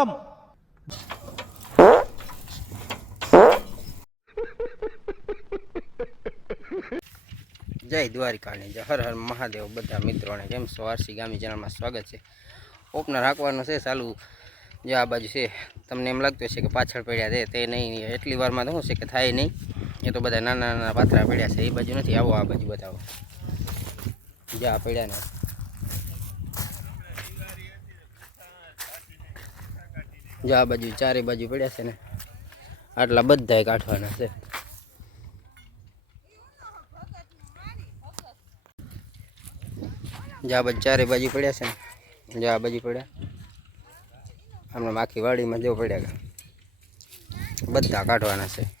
ખતમ જય દ્વારિકાની, જય હર હર મહાદેવ. બધા મિત્રોને કેમ છો? ગામી ચેનલમાં સ્વાગત છે. ઓપનર રાખવાનું છે, ચાલુ જે આ બાજુ છે, તમને એમ લાગતું હશે કે પાછળ પડ્યા છે, તે નહીં. એટલી વારમાં તો શું છે કે થાય નહીં. એ તો બધા નાના નાના પાથરા પડ્યા છે, એ બાજુ નથી. આવો આ બાજુ બતાવો. જ્યાં પડ્યા ને. જો આ બાજુ ચારે બાજુ પડ્યા છે ને. આટલા બધાય કાઢવાના છે. જો આ બાજુ ચારે બાજુ પડ્યા છે ને. જો આ બાજુ પડ્યા. હમણાં આખી વાડીમાં જો પડ્યા ગયા. બધા કાઢવાના છે.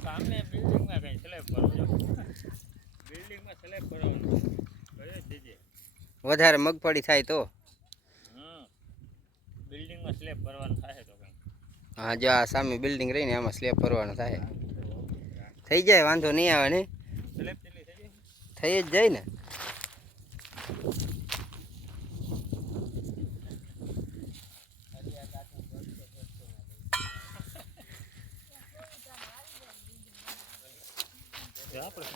સામે બિલ્ડિંગમાં કઈ સ્લેબ ભરજો બિલ્ડિંગમાં સ્લેબ દીજે વધારે મગફળી થાય તો? હમ. બિલ્ડિંગમાં સ્લેબ કરવાનું થાય તો હા જો આ સામે બિલ્ડિંગ રહીને આમાં સ્લેબ ભરવાનો થાય. થઈ જાય વાંધો નહીં આવે ને? સ્લેબ થઈ થઈ જ જાય ને? તો આપણે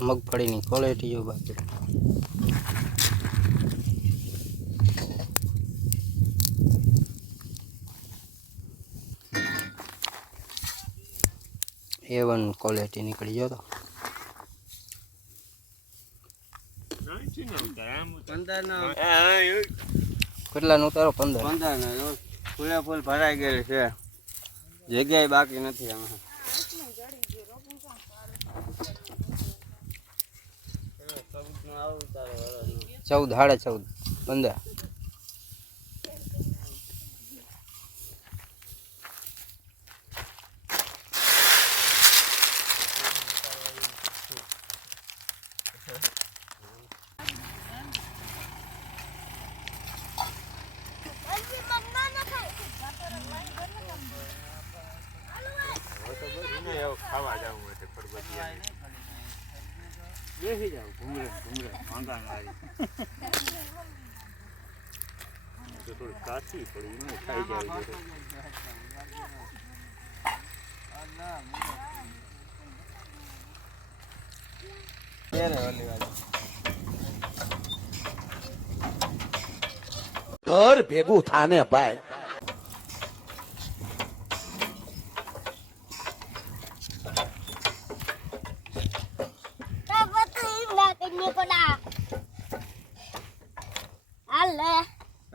મગફળીની ક્વોલિટી જો બાકી. એ વન ક્વોલિટી નીકળી ગયો તો. કેટલાનો ઉતારો? પંદર. પંદર ને ફૂલે ફૂલ ભરાઈ ગયેલી છે જગ્યાએ બાકી નથી એમાં ચૌદ, સાડા ચૌદ, પંદર. ખાવા જવું હોય તો ફરબતી બેસી જાવ ઘૂમરે ઘૂમરે માંગા મારી તો થોડી કાચી પડી ને ખાઈ જાય ઘર ભેગું થાને ભાઈ.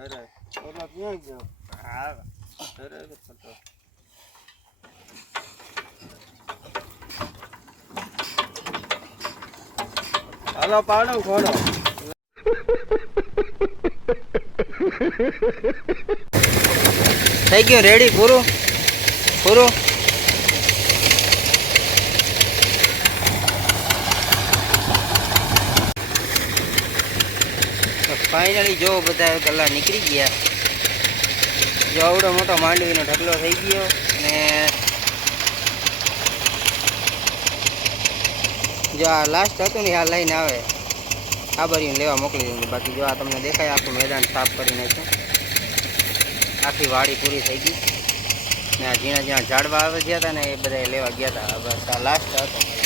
Halle. ક્યાં ગયો? હા હતો હાલો પાડો ખોડો થઈ ગયું રેડી પૂરું? પૂરું? ફાઇનલી જો બધા કલા નીકળી ગયા. જો આવડો મોટો માંડવીનો ઢગલો થઈ ગયો ને જો આ લાસ્ટ હતું ને આ લઈને આવે. આ ભરીને લેવા મોકલી દીધું. બાકી જો આ તમને દેખાય, આખું મેદાન સાફ કરી નાખ્યું. આખી વાડી પૂરી થઈ ગઈ. ને આ ઝીણા ઝીણા ઝાડવા આવે ગયા હતા ને એ બધા લેવા ગયા હતા. બસ આ લાસ્ટ હતો.